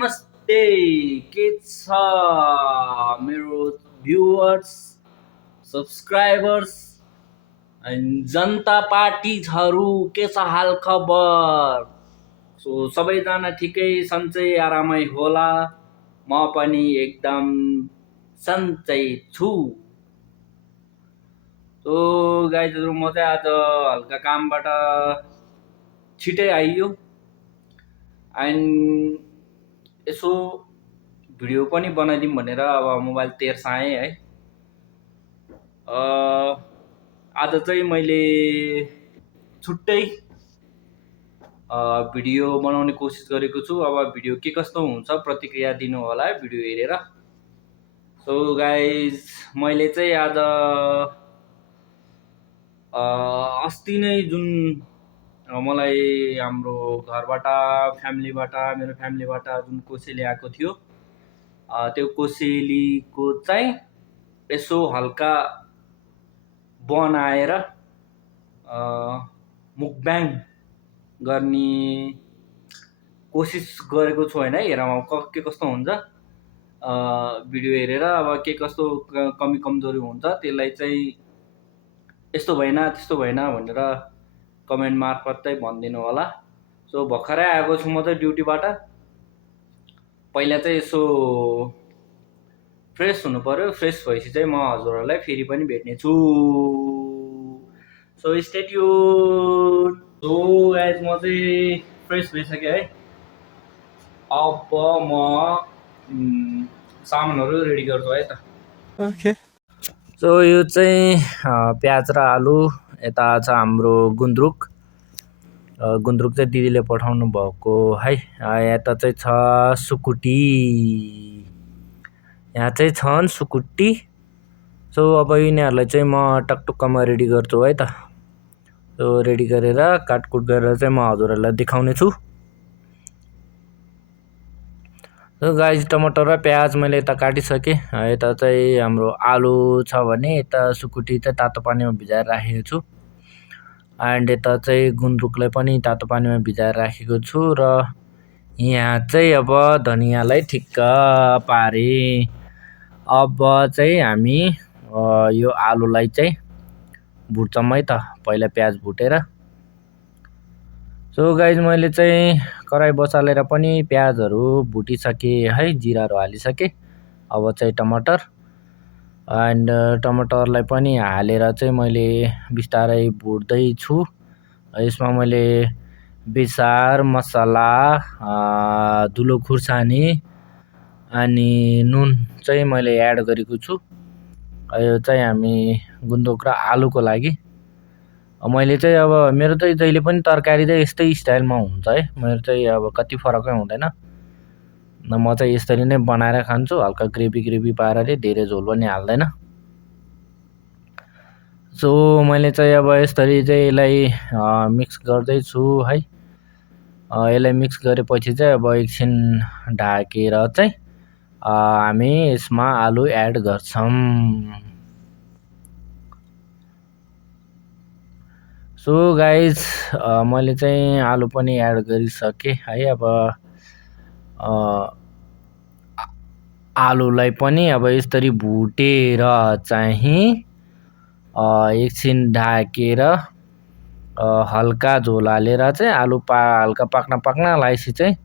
नमस्ते, के छ मेरो भ्युअर्स, सब्सक्राइबर्स एन्ड जनता पार्टीहरू, के छ हाल खबर? सो सबैजना ठिकै सन्चै आरामै होला। म पनि एकदम सन्चै छु। सो गाइजहरु, म चाहिँ आज हल्का कामबाट छिटै आइयो एन्ड यसो भिडियो पनि बनाइदिउँ भनेर अब मोबाइल तेर्साएँ है। आज चाहिँ मैले छुट्टै भिडियो बनाउने कोसिस गरेको छु। अब भिडियो के कस्तो हुन्छ प्रतिक्रिया दिनु होला है भिडियो हेरेर। सो गाइज, मैले चाहिँ आज अस्ति नै जुन मलाई हाम्रो घरबाट मेरो फ्यामिलीबाट जुन कोसेली आएको थियो, त्यो कोसेलीको चाहिँ यसो हल्का बनाएर मुकब्याङ गर्ने कोसिस गरेको छु हैन। हेरौँ के कस्तो हुन्छ। भिडियो हेरेर अब के कस्तो कमी कमजोरी हुन्छ त्यसलाई चाहिँ यस्तो भएन त्यस्तो भएन भनेर कमेन्ट मार्फत चाहिँ भनिदिनु होला। सो भर्खरै आएको छु म चाहिँ ड्युटीबाट। पहिला चाहिँ यसो फ्रेस हुनु पर्यो। फ्रेस भएपछि चाहिँ म हजुरहरूलाई फेरि पनि भेट्ने छु। So stay tune. So guys, म चाहिँ फ्रेस भइसकेँ है। अब म सामानहरू रेडी गर्छु है त। ओके। सो यो चाहिँ प्याज र आलु। यता छ हाम्रो गुन्द्रुक चाहिँ दिदीले पठाउनु भएको है। यता चाहिँ छ सुकुटी, यहाँ चाहिँ छन् सुकुटी। सो अब यिनीहरूलाई चाहिँ म टकटुक्कमा रेडी गर्छु है त। सो रेडी गरेर काटकुट गरेर चाहिँ म हजुरहरूलाई देखाउने छु। सो गाइस, टमाटर र प्याज मैले यता काटिसकेँ। यता चाहिँ हाम्रो आलु छ भने यता सुकुटी चाहिँ तातो पानीमा भिजाएर राखेको छु। एन्ड यता चाहिँ गुन्द्रुकलाई पनि तातो पानीमा भिजाएर राखेको छु। र यहाँ चाहिँ अब धनियाँलाई ठिक्क पारेँ। अब चाहिँ हामी यो आलुलाई चाहिँ भुट्छौँ है त, पहिला प्याज भुटेर। सो गाइज, मैले चाहिँ कराई बसालेर पनि प्याजहरू भुटिसकेँ है, जिराहरू हालिसकेँ। अब चाहिँ टमाटर एन्ड टमाटरलाई पनि हालेर चाहिँ मैले बिस्तारै भुट्दैछु। यसमा मैले बेसार, मसला, धुलो खुर्सानी अनि नुन चाहिँ मैले एड गरेको छु। यो चाहिँ हामी गुन्द्रुक र आलुको लागि। मैले चाहिँ अब मेरो चाहिँ जहिले पनि तरकारी चाहिँ यस्तै स्टाइलमा हुन्छ है। मेरो चाहिँ अब कति फरकै हुँदैन। म चाहिँ यसरी नै बनाएर खान्छु, हल्का ग्रेभी पाराले, धेरै झोल पनि हाल्दैन। सो मैले चाहिँ अब यसरी चाहिँ यसलाई मिक्स गर्दैछु है। यसलाई मिक्स गरेपछि चाहिँ अब एकछिन ढाकेर चाहिँ हामी यसमा आलु एड गर्छौँ। सो गाइज, मैले चाहिँ आलु पनि एड गरिसकेँ है। अब आलुलाई पनि अब यसरी भुटेर चाहिँ एकछिन ढाकेर हल्का झोल हालेर चाहिँ आलु हल्का पाक्न लागेपछि चाहिँ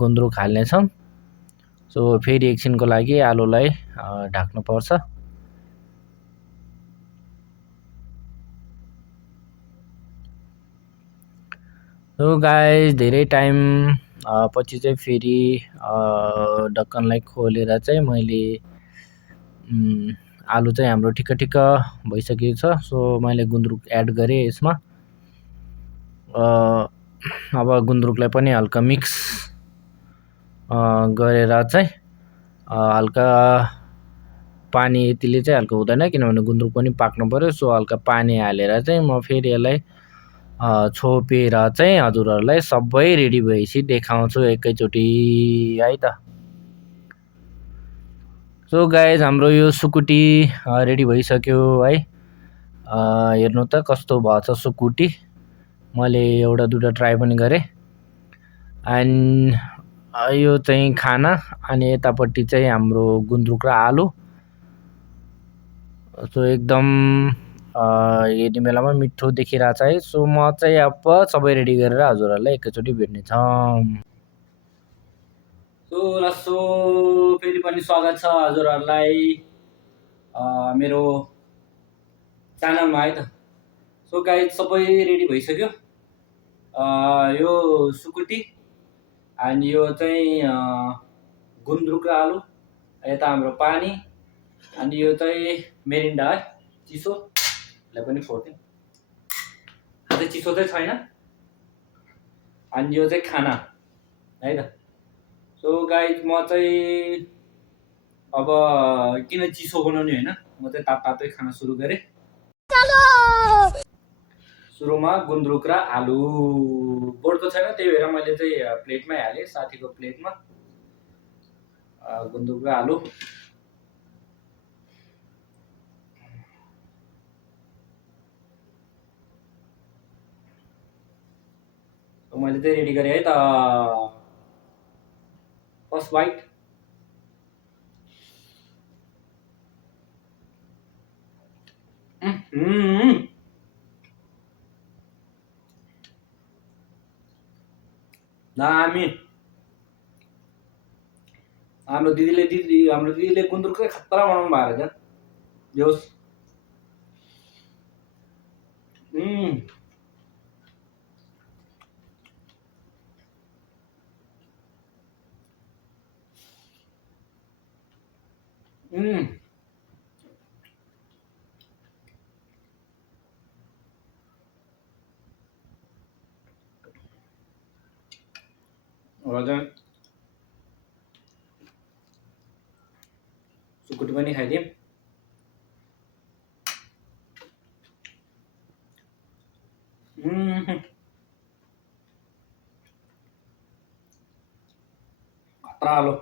गुन्द्रुक हाल्नेछौँ। सो फेरि एकछिनको लागि आलुलाई ढाक्नुपर्छ। सो गाइस, धेरै टाइम पछि चाहिँ फेरि ढक्कनलाई खोलेर चाहिँ मैले आलु चाहिँ हाम्रो ठिक्क भइसकेको छ। सो मैले गुन्द्रुक एड गरेँ यसमा। अब गुन्द्रुकलाई पनि हल्का मिक्स गरेर चाहिँ हल्का पानी यतिले चाहिँ हल्का हुँदैन, किनभने गुन्द्रुक पनि पाक्नु पर्यो। सो हल्का पानी हालेर चाहिँ म फेरि यसलाई छोपेर चाहिँ हजुरहरूलाई सबै रेडी भएपछि देखाउँछु एकैचोटि है त। सो गाइज, हाम्रो यो सुकुटी रेडी भइसक्यो है। हेर्नु त कस्तो भएछ सुकुटी। मैले एउटा दुईटा ट्राई पनि गरेँ एन्ड यो चाहिँ खाना अनि यतापट्टि चाहिँ हाम्रो गुन्द्रुक र आलु। सो एकदम हेर्ने बेलामा मिठो देखिरहेछ है। सो म चाहिँ अब सबै रेडी गरेर हजुरहरूलाई एकैचोटि भेट्ने छौँ। सो फेरि पनि स्वागत छ हजुरहरूलाई मेरो च्यानलमा है त। सो गाइज सबै रेडी भइसक्यो। यो सुकुटी अनि यो चाहिँ गुन्द्रुक र आलु, यता हाम्रो पानी अनि यो चाहिँ मेरिन्डा है, चिसोलाई पनि फोड्थ्यौँ। अझै चिसो चाहिँ छैन। अनि यो चाहिँ खाना है त। सो गाइज म चाहिँ अब किन चिसो बनाउने होइन, म चाहिँ तातै खाना सुरु गरेँ। सुरुमा गुन्द्रुक र आलु बोर्डको छैन, त्यही भएर मैले चाहिँ प्लेटमै हालेँ, साथीको प्लेटमा गुन्द्रुक र आलु। मैले चाहिँ रेडी गरेँ है त। First bite. दामी। हाम्रो दिदीले गुन्द्रुक चाहिँ खतरा बनाउनु भएको रहेछ। जोस्। सुकुटी पनि खाइदिउँ। खतरा आलु।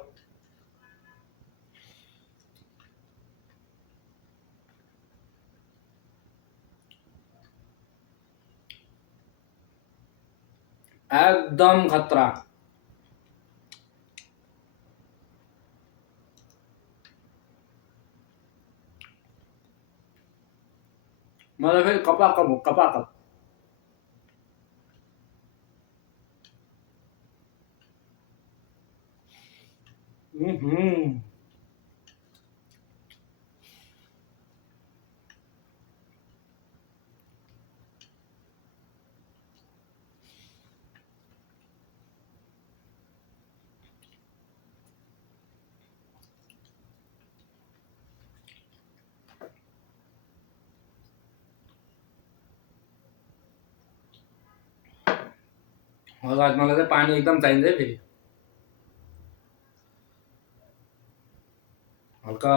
एकदम खतरा। मलाई फेरि कपाक कपाक। मलाई चाहिँ पानी एकदम चाहिन्छ है फेरि। हल्का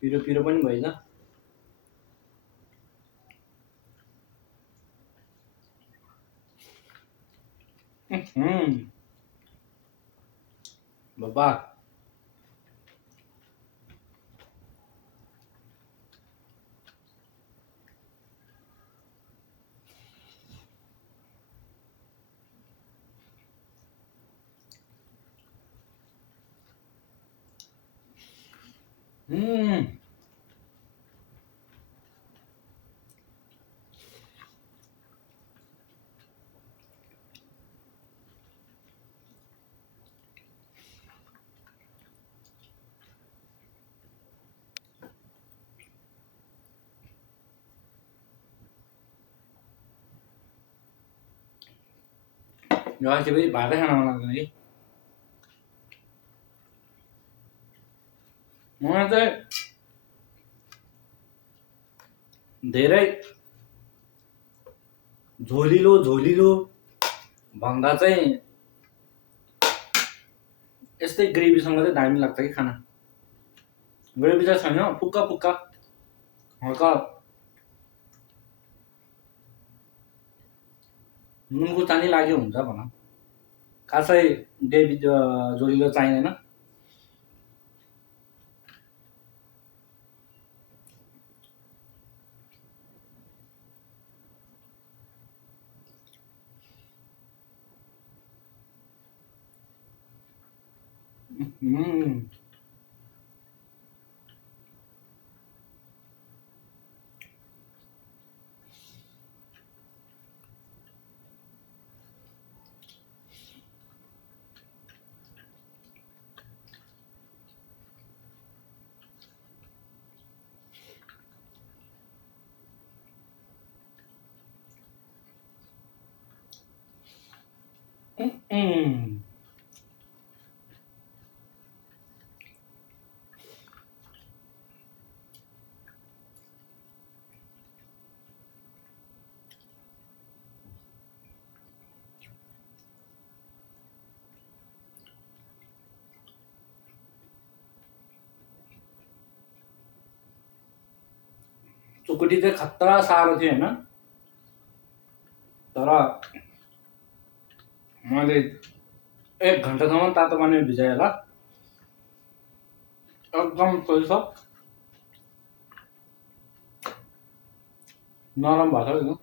पिरो पिरो पनि भइछ। बाबा। यो अहिले फेरि भातै खान मन लाग्दैन कि। मलाई चाहिँ धेरै झोलिलो भन्दा चाहिँ यस्तै ग्रेभीसँग चाहिँ दामी लाग्छ कि खाना। ग्रेभी चाहिँ छैन, पुक्का पुक्का हल्का नुनको चानी लाग्यो हुन्छ भनौँ। खासै ग्रेभी झोलिलो चाहिँदैन। Mm. Mm. चुकुटी चाहिँ खतरा साह्रो थियो होइन, तर मैले 1 घन्टासम्म तातो पानीमा भिजाएँ होला, एकदम सही छ, नरम भएको छ एकदम।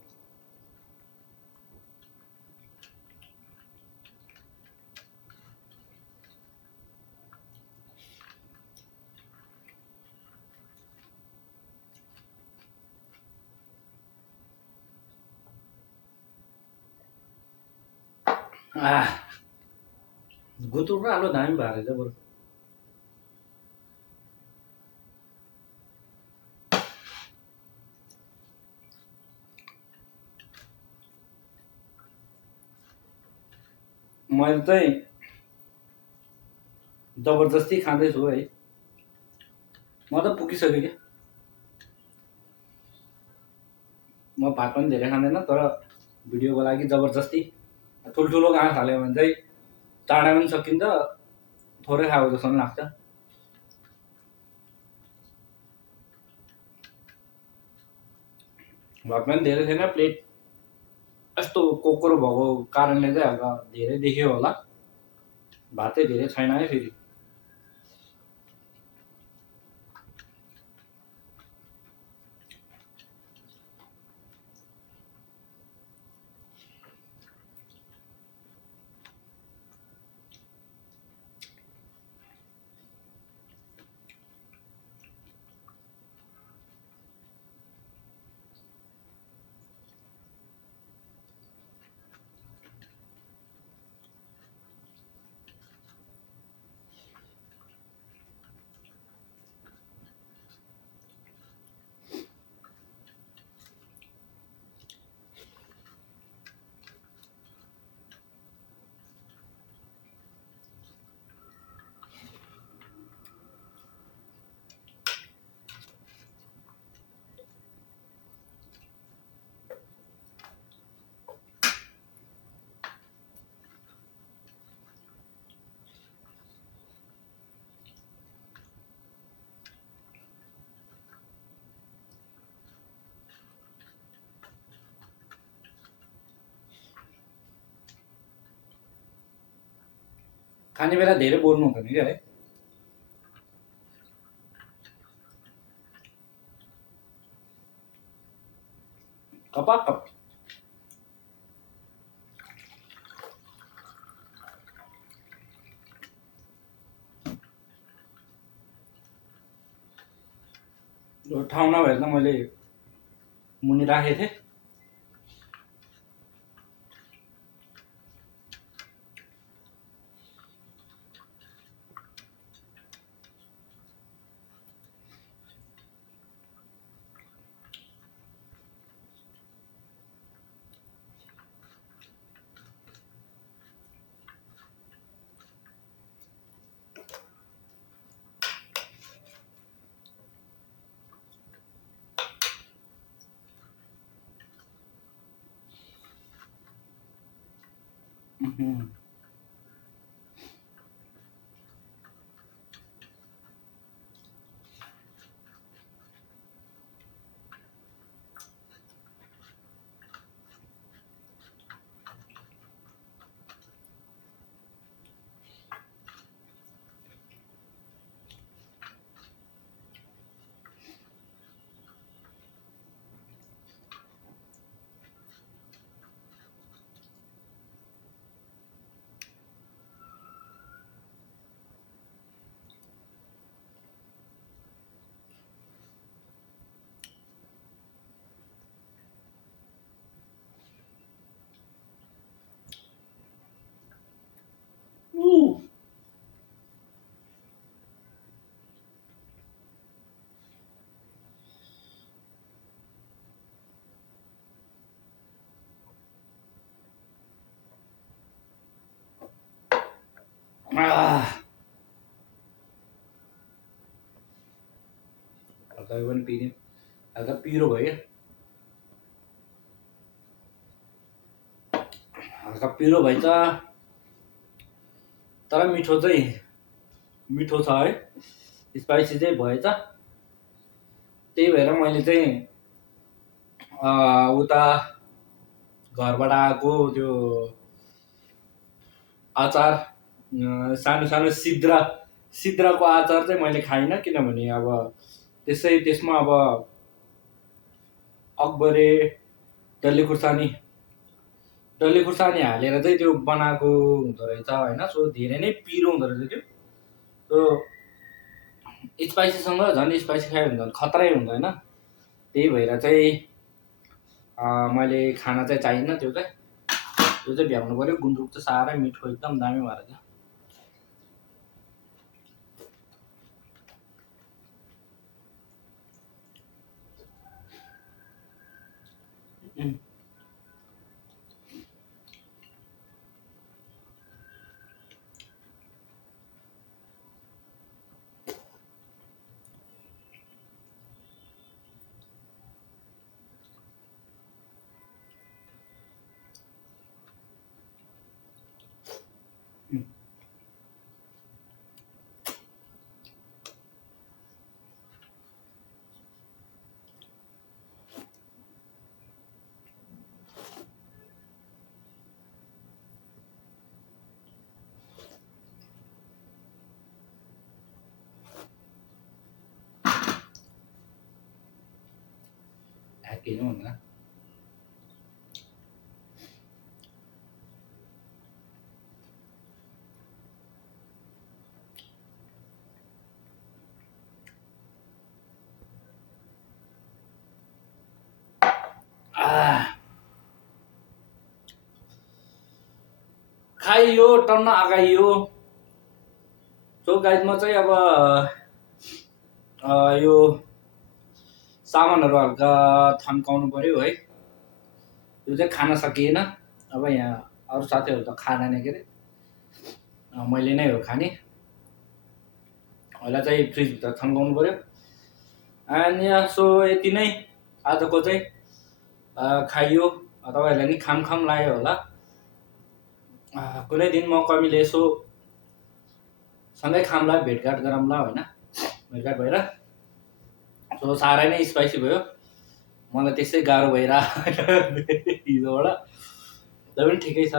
आह, गुन्द्रुक र आलु दामी भएको रहेछ बरु। मैले चाहिँ जबरजस्ती खाँदैछु है, म त पुगिसकेँ क्या। म भात पनि धेरै खाँदैन, तर भिडियोको लागि जबरजस्ती ठुल्ठुलो खान थाल्यो भने चाहिँ चाँडै पनि सकिन्छ, थोरै खाएको जस्तो पनि लाग्छ। भात पनि धेरै थिएन, प्लेट यस्तो कोक्रो भएको कारणले चाहिँ हल्का धेरै देखियो होला, भात चाहिँ धेरै छैन है फेरि। खाने बेला धेरै बोल्नु हुँदैन क्या है। कपाक ठाउँ नभएर त मैले मुनि राखेको थिएँ। हल्का पनि पिर्यो, हल्का पिरो भयो क्या, हल्का पिरो भएछ तर मिठो चाहिँ मिठो छ है, स्पाइसी चाहिँ भएछ। त्यही भएर मैले चाहिँ उता घरबाट आएको त्यो अचार, सानो सानो सिद्राको अचार चाहिँ मैले खाइनँ, किनभने अब त्यसमा अब अकबरे डल्ले खुर्सानी हालेर चाहिँ त्यो बनाएको हुँदो रहेछ होइन। सो धेरै नै पिरो हुँदो रहेछ त्यो। सो स्पाइसीसँग झन् स्पाइसी खायो भने झन् खतरै हुँदैन। त्यही भएर चाहिँ मैले खाना चाहिँ चाहिनँ त्यो चाहिँ भ्याउनु पऱ्यो। गुन्द्रुक चाहिँ साह्रै मिठो एकदम दामी भएर थियो। केही नै हुँदैन। खाइयो टन्न आगाइयो। सो गाइज म चाहिँ अब यो सामानहरू हल्का थन्काउनु पऱ्यो है। यो चाहिँ खान सकिएन। अब यहाँ अरू साथीहरू त खाँदैन के अरे, मैले नै हो खाने। अहिले चाहिँ फ्रिजभित्र थन्काउनु पऱ्यो। एन्ड यहाँ सो यति नै आजको चाहिँ खाइयो। तपाईँहरूलाई नि खाम लाग्यो होला। कुनै दिन मौका मिले यसो सँगै खामला, भेटघाट गरौँला होइन, भेटघाट भएर। सो साह्रै नै स्पाइसी भयो, मलाई त्यसै गाह्रो भइरहेको हिजोबाट। त्यो पनि ठिकै छ,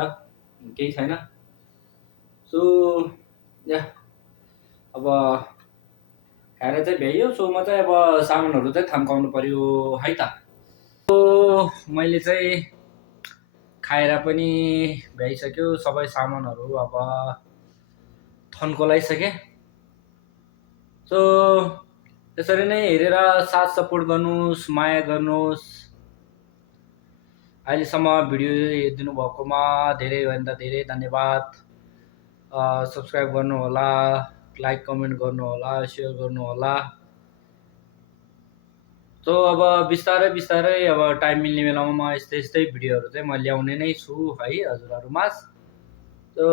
केही छैन। सो या अब खाएर चाहिँ भ्याइयो। सो म चाहिँ अब सामानहरू चाहिँ थन्काउनु पऱ्यो है त। सो मैले चाहिँ खाएर पनि भ्याइसक्यो, सबै सामानहरू अब थन्काइसकेँ। सो त्यसरी नै हेरेर साथ सपोर्ट गर्नुहोस्, माया गर्नुहोस्। अहिलेसम्म भिडियो हेरिदिनु भएकोमा धेरैभन्दा धेरै धन्यवाद। सब्सक्राइब गर्नुहोला, लाइक कमेन्ट गर्नुहोला, सेयर गर्नुहोला। सो अब बिस्तारै अब टाइम मिल्ने बेलामा म यस्तै भिडियोहरू चाहिँ म ल्याउने नै छु है हजुरहरूमाझ। सो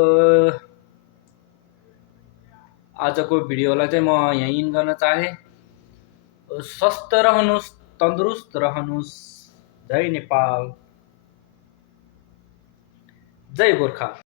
आजको भिडियोलाई चाहिँ म यहीँ इन गर्न चाहेँ। स्वस्थ रहनुहोस्, तन्दुरुस्त रहनुहोस्। जय नेपाल, जय गोर्खा।